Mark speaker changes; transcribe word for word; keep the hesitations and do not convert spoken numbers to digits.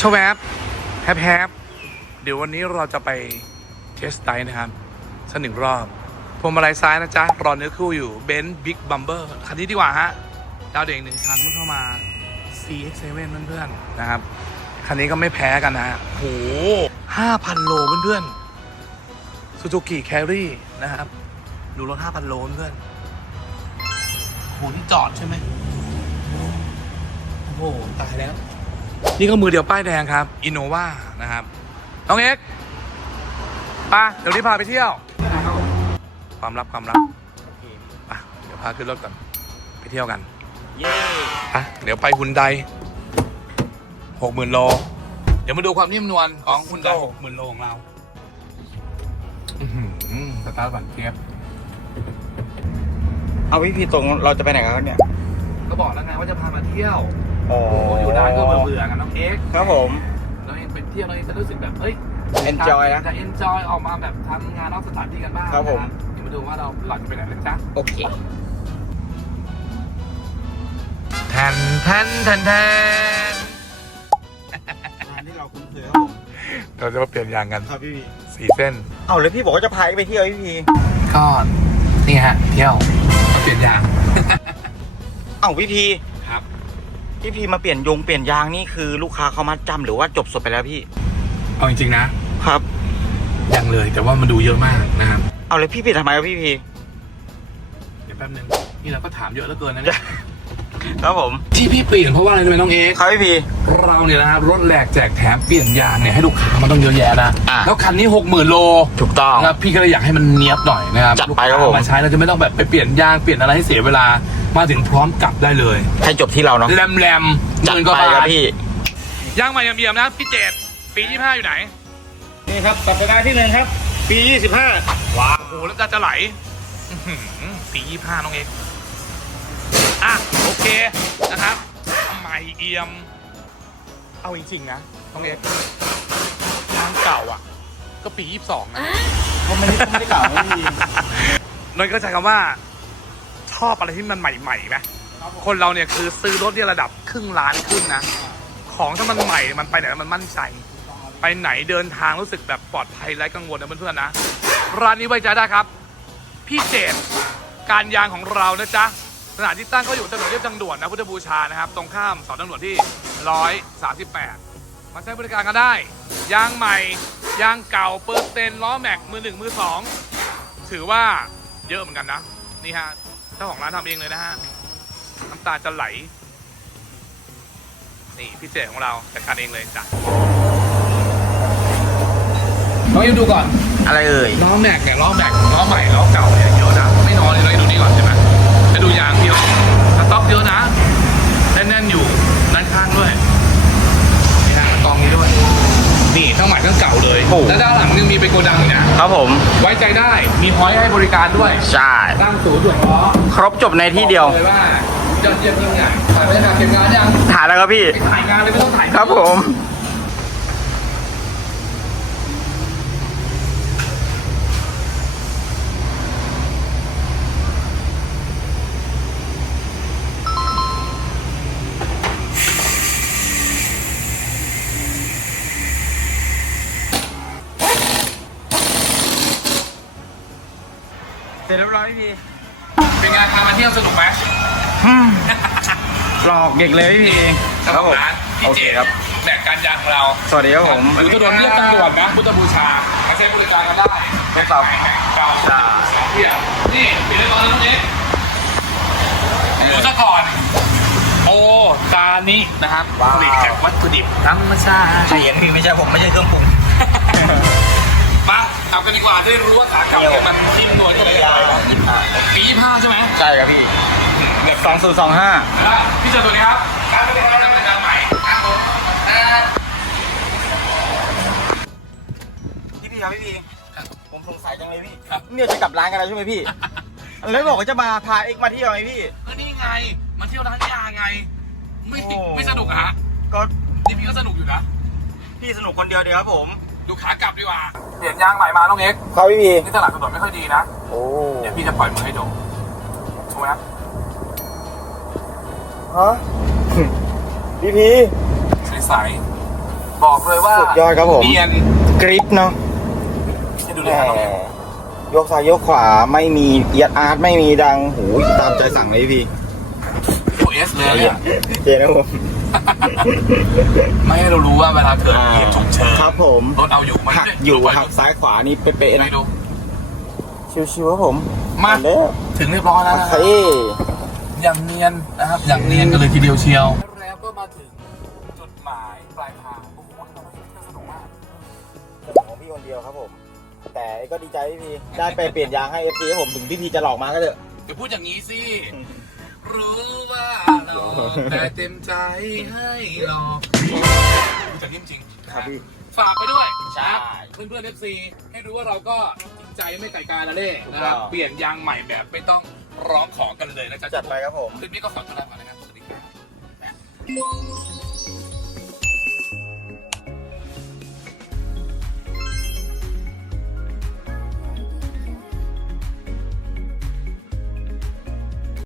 Speaker 1: ชแวบแฮปแฮปเดี๋ยววันนี้เราจะไปเทสไดร์นะครับสักหนึ่งรอบพวงมาลัยซ้ายนะจ๊ะรอเนื้อคู่อยู่เบนซ์บิ๊กบัมเบอร์คันนี้ดีกว่าฮะดาวเด่งหนึ่งคันมุ่งเข้ามา ซี เอ็กซ์ เซเว่น เพื่อนๆนะครับคันนี้ก็ไม่แพ้กันนะฮะโหห้าพันโลเพื่อนๆซูซูกิแครี่นะครับดูรถห้าพันโลเพื่อนโหนี่จอดใช่ไหมโอ้โหตายแล้วนี่ก็มือเดียวป้ายแดงครับอินโนวานะครับน้องเอ็กซ์ป่ะเดี๋ยวนี้พาไปเที่ยวความลับความลับป่ะเดี๋ยวพาขึ้นรถก่อนไปเที่ยวกันเย้ป่ะเดี๋ยวไปฮุนไดหกหมื่นโลเดี๋ยวมาดูความนิ่มนวลของฮุนไดหกหมื่นโลของเราอือหือสตาร์ทบันเทียบ
Speaker 2: เอาพี่พีตรงเราจะไปไหนกันเนี่ย
Speaker 1: ก็บอกแล้วไงว่าจะพามาเที่ยว
Speaker 2: โอ้
Speaker 1: อยู่นานก็เบื่อๆกันน้องเอ็กซ์
Speaker 2: ครับผม
Speaker 1: เราเองไปเที่ยวเราเองจะรู้สึกแบบเอ้ย
Speaker 2: enjoy นะ
Speaker 1: จะ enjoy ออกมาแบบทำงานนอกสถานที่กันบ้าง
Speaker 2: ครับผม
Speaker 1: เดี๋ยวมาดูว่าเราเราจะไปไหนกันจ๊ะ
Speaker 2: โอเค
Speaker 1: แทนแทนแทนแทน
Speaker 2: งานที่เราคุ้นเคยครับผม
Speaker 1: เราจะมาเปลี่ยนยางกัน
Speaker 2: ครับพี่พี
Speaker 1: สี่เส้น
Speaker 2: เอาเลยพี่บอกว่าจะพาไปเที่ยวพี่พี
Speaker 1: ก็นี่ฮะเที่ยวมาเปลี่ยนยาง
Speaker 2: เอ้าพี่พี
Speaker 1: ครับ
Speaker 2: พี่พีมาเปลี่ยนยงเปลี่ยนยางนี่คือลูกค้าเขามัดจำหรือว่าจบสดไปแล้วพี่
Speaker 1: เอาจริงๆนะครับยังเลยแต่ว่ามันดูเยอะมากนะครับ
Speaker 2: เอาเลยพี่เปลี่ยนทำไมครับพี่พี
Speaker 1: เดี๋ยวแป๊บนึงนี่เราก็ถามเยอะเหลือเกินนะเนี่ย
Speaker 2: ครับผม
Speaker 1: ที่พี่เปลี่ยนเพราะว่าอะไรรู้ไหมน้องเอ
Speaker 2: ครับพี่พี
Speaker 1: เราเนี่ยนะครับรถแหลกแจกแถมเปลี่ยนยางเนี่ยให้ลูกค้ามันต้องเยอะแยะนะแล้วคันนี้หกหมื่นโล
Speaker 2: ถูกต้อง
Speaker 1: นะครับพี่ก็เลยอยากให้มันเนียบหน่อยนะครับ
Speaker 2: จัดไปครับผม
Speaker 1: มาใช้เราจะไม่ต้องแบบไปเปลี่ยนยางเปลี่ยนอะไรให้เสียเวลามาถึงพร้อมกลับได้เลย
Speaker 2: ให้จบที่เราเนาะ
Speaker 1: แรมแรม
Speaker 2: จัดไปครับพี่
Speaker 1: ยางใหม่เยี่ยมๆนะพี่เจดปียี่สิบห้าอยู่ไหน
Speaker 2: นี่ครับปัตตานีที่หนึ่งครับปียี่สิบห้า
Speaker 1: ว้าวโอ้โหแล้วจะไหลปียี่สิบห้าน้องเอกอ่ะโอเคนะครับใหม่เอี่ยมเอาจริงๆนะน้องเอกยางเก่าอ่ะก็ปียี่สิบสองนะ
Speaker 2: ก็ไม่ได้ไม่ได้เก่าไม่ดี
Speaker 1: นนก็ใช้คำว่าชอบอะไรที่มันใหม่ๆไหมคนเราเนี่ยคือซื้อรถที่ระดับครึ่งล้านขึ้นนะของถ้ามันใหม่มันไปไหนมันมั่นใจไปไหนเดินทางรู้สึกแบบปลอดภัยไร้กังวลนะเพื่อนๆนะร้านนี้ไว้ใจได้ครับพี่เจดการยางของเรานะจ๊ะสถานที่ตั้งก็อยู่ถนนเรียบทางด่วนนะพุทธบูชานะครับตรงข้ามเสาทางด่วนที่หนึ่งร้อยสามสิบแปดมาใช้บริการกันได้ยางใหม่ยางเก่าเปอร์เซ็นต์ล้อแม็กมือหนึ่งมือสองถือว่าเยอะเหมือนกันนะนี่ฮะเจ้าของร้านทำเองเลยนะฮะน้ำตาจะไหลนี่พี่เจดของเราจัดการเองเลยจ้ะน้องยูดูก่อน
Speaker 2: อะไรเอ่ย
Speaker 1: ล้อแม็กเนี่ยล้อแม็กล้อใหม่ล้อเก่าเนี่ยเยอะนะไม่น้อยเลยดูนี่ก่อนใช่ไหมไปดูยางพี่สต็อกเยอะนะแน่นๆอยู่ด้านข้างด้วยนี่ฮะกองนี้ด้วยนี่ทั้งใหม่ทั้งเก่าเลยแล้วด้านหลังยังมีเป็นโกดังอยู่นะครับ
Speaker 2: ผม
Speaker 1: ไว้ใจได้มีฮอยให้บริการด้วย
Speaker 2: ใช่
Speaker 1: ตั้งศูนย์ตรวจล้อ
Speaker 2: ครบจบในที่เดียว
Speaker 1: เลยว่ายอดเยี่ยมยิ่งใหญ่ถ่ายไปถ่ายเก็บงานยัง
Speaker 2: ถ่ายแล้วครับพี่
Speaker 1: ถ่ายงานเลยไม่ต้องถ่าย
Speaker 2: ครับผมเสร็จเรียบร้อยพี่
Speaker 1: เป็นงานพามาเที่ยวสนุกไหม
Speaker 2: หลอกเด็กเลยพี่
Speaker 1: ครับผมโอเคครับแบกการยางของเรา
Speaker 2: สวัสดีครับผม
Speaker 1: อยู่ถนนเรียบทางด่วนนะพุทธบูชามาใช้บริการกันได้
Speaker 2: ไม่ต่ำ
Speaker 1: เก่าเที่ยวนี่ปิดเลยตอนนี้น้องเจ๊ดูซะก่อนโอ้จานนี้นะครับผลิตจากวัตถุดิบธรรมชาติ
Speaker 2: ใช่ยังพี่ไม่ใช่ผมไม่ใช่เครื่องปรุง
Speaker 1: มาเอากันดีกว่าจะได้รู้ว่าขาเก่าเนี่ยมันทิ้งนวลกันเลยปียี่สิบห้าใช่ไหม
Speaker 2: ใช่ครับพี่แบบสองศูนย์สองห้า
Speaker 1: พี่เจอตัวนี้ครับการบริการบริการใหม่ครับผม
Speaker 2: พี่พี่ครับพี่พี่ผมสงสัยจังเลยพี่เนี่ยจะกลับร้านกันแล้วใช่ไหมพี่แล้วบอกว่าจะมาพาเอ็กมาเที่ยวไงพี่
Speaker 1: ก็นี่ไงมาเที่ยวร้านยาไงไม่ไม่สนุกอะฮะ
Speaker 2: ก็
Speaker 1: นี่พี่ก็สนุกอยู่นะ
Speaker 2: พี่สนุกคนเดียวเดียวครับผม
Speaker 1: ดูขากลับดีกว่าเปลี่ยนยางใหม่มาน้องเอ็ก
Speaker 2: ครับพี่
Speaker 1: นี่ตลาดถนนไม่ค่อยดีนะ
Speaker 2: โอ้
Speaker 1: เดี๋ยวพี่จะปล่อยมือให้ดูถูกไหม
Speaker 2: ฮะพี่พี่
Speaker 1: ใสบอกเลยว่า
Speaker 2: สุดยอดครับผม
Speaker 1: เนียน
Speaker 2: กริปเนาะ
Speaker 1: ให้ดู
Speaker 2: แห
Speaker 1: เลยครับ
Speaker 2: มยกซ้ายยกขวาไม่มีเอียดอาร์ตไม่มีดังหูยตามใจสั่งเลยพี่
Speaker 1: โอเอสเลยเนี่ย
Speaker 2: เจนะผม
Speaker 1: ไม่ให้เรารู้ว่าเวลาเกิดเหตุฉุกเฉิน
Speaker 2: ครับผม
Speaker 1: รถเอาอยู่มัน
Speaker 2: หักอยู่หักซ้ายขวานี่เป๊ะๆนะ
Speaker 1: ไม่ดู
Speaker 2: ชิวๆครับผม
Speaker 1: มา
Speaker 2: เร็ว
Speaker 1: ถึงเรียบร้อยแล้ว
Speaker 2: โอ
Speaker 1: นะ
Speaker 2: เค
Speaker 1: อย่างเนียนนะครับอย่างเนียนกันเลยทีเดียวเชียวแล้วก็มาถึงจุดหมายปลายทางโอ้โหทำไมสนุกมาก
Speaker 2: ของพี่คนเดียวครับผม แต่ก็ดีใจที่พี่ได้ไปเปลี่ยนยางให้เอฟซีครับผมถึงพี่พีจะหลอกมาก็เถอะ
Speaker 1: อย่าพูดอย่างนี้สิ รู้ว่าหลอกแต่เต็มใจให้หลอกพูดจากนี้จริง
Speaker 2: ครับพี่
Speaker 1: ฝากไปด้วย
Speaker 2: ใช่
Speaker 1: เพื่อนเพื่อนเอฟซีให้รู้ว่าเราก็จริงใจไม่ไก่กาละเล่นะครับ
Speaker 2: ถูกต้อง
Speaker 1: เปลี่ยนยางใหม่แบบไม่ต้องร้องขอกันเลยนะจ๊ะ
Speaker 2: จัดไปครับผม
Speaker 1: คลิปนี้ก็ขอตัวลาไปนะครับสวัสดีครับ